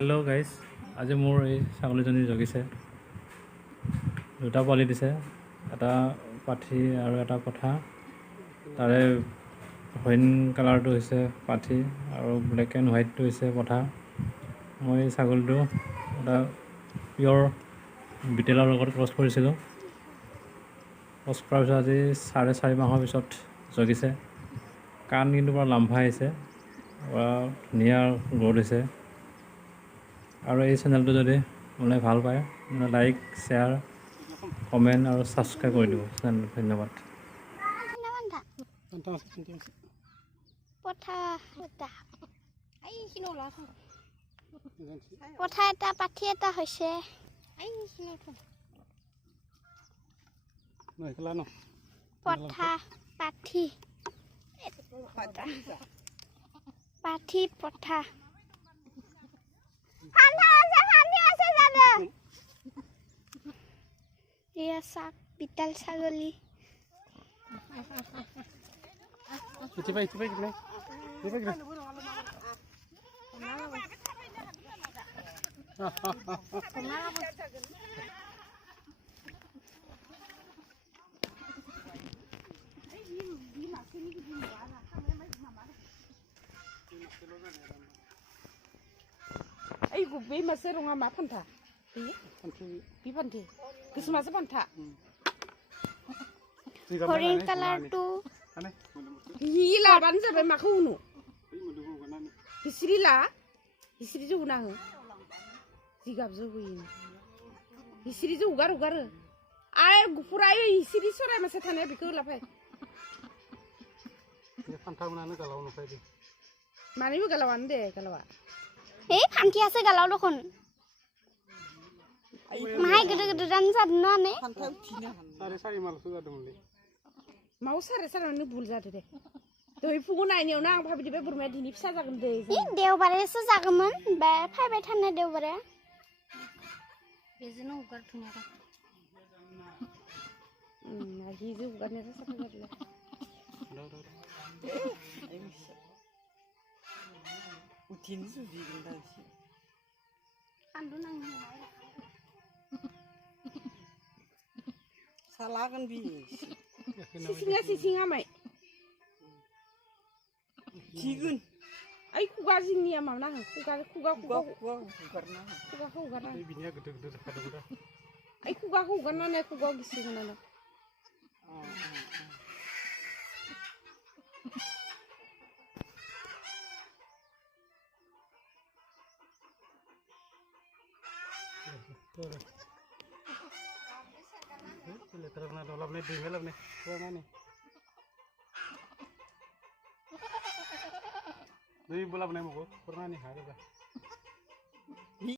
Hello' guys, আজি মোৰ এই ছাগলীজনী জগিছে। দুটা পোৱালি দিছে, এটা পাঠি আৰু এটা পঠা। তাৰে হৰিণ কালাৰটো হৈছে পাঠি আৰু ব্লেক এণ্ড হোৱাইটটো হৈছে পঠা। মই এই ছাগলীটো এটা পিয়'ৰ বিটেলৰ লগত ক্ৰছ কৰিছিলোঁ। ক্ৰছ কৰাৰ পিছত আজি 4.5 মাহৰ পিছত জগিছে। কাণ কিন্তু পুৰা লাম্ভা আহিছে, পুৰা ধুনীয়া গ্ৰ'থ হৈছে। আৰু এই চেনেলটো যদি মানে ভাল পায় মানে লাইক, শ্বেয়াৰ, কমেণ্ট আৰু ছাবস্ক্ৰাইব কৰি দিব চেনেলটো। ধন্যবাদ। পঠা এটা পাঠি এটা হৈছে। পঠা পাঠি পাঠি পঠা এয়া চাক বিতাল ছাগলী। Ay, gue masih runga ma panta. Bi panti. Kis masih panta. হৰিণ কালাৰটো Gila ban sampai makunu. Hisri la. Hisri tu guna he. Sigap tu ini. Hisri tu ugar. Ay, gufurai hisri sorai masih thane bikul apa? Ini pantau mana kalau nak pergi? Mana ibu galawan deh galawan. এই ফান্তি আছে গালাও দেখোন মাই গেদে দান জানো আনে mau sare anu bul jade deh doi fugu naini ona ang bhabi dibe burma dini pisa jagon deh এই দেওবাৰেसो जागोमोन बे फायबाय थानाय देवबारे बेजोंनो उगार थुनिया hi ju ugarnya sapa jadle utin su di gendai sih andu nang salah kan bi sisingnya mai jigun ai kuga jingni ama na kuga ugarna Ini bininya gede-gede pada. ai kuga ugarna na kuga gisingna na Letter na dolap nih, di dalam nih. Mana nih? Dui bola nih mau, pernah nih ada.